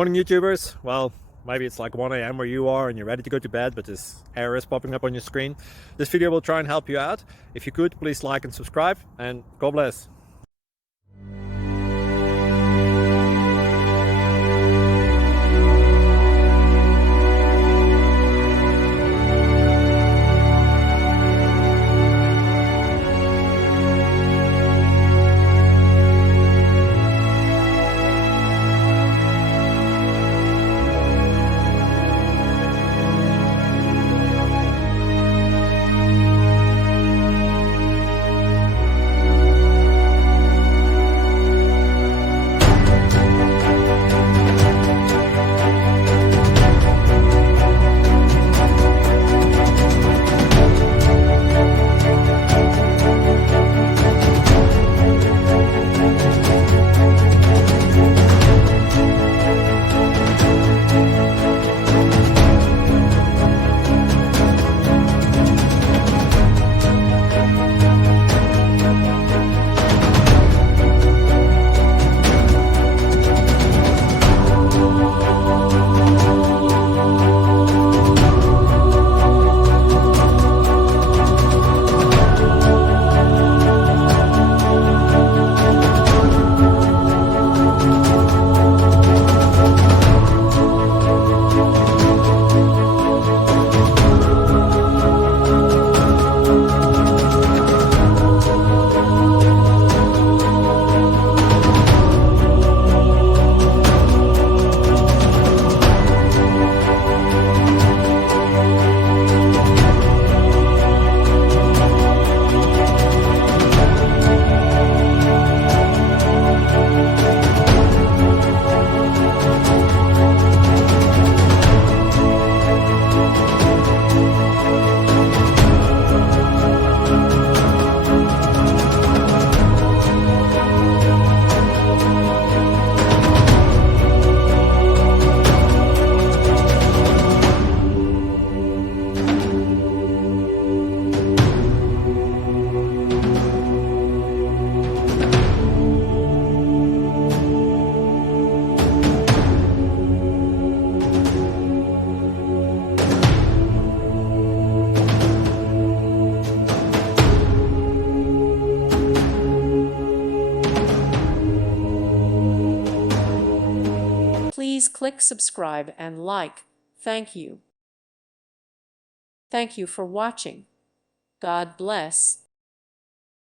Morning YouTubers. Well, maybe it's like 1 a.m. where you are and you're ready to go to bed, but this error is popping up on your screen. This video will try and help you out. If you could, please like and subscribe, and God bless. Please click subscribe and like. Thank you. Thank you for watching. God bless.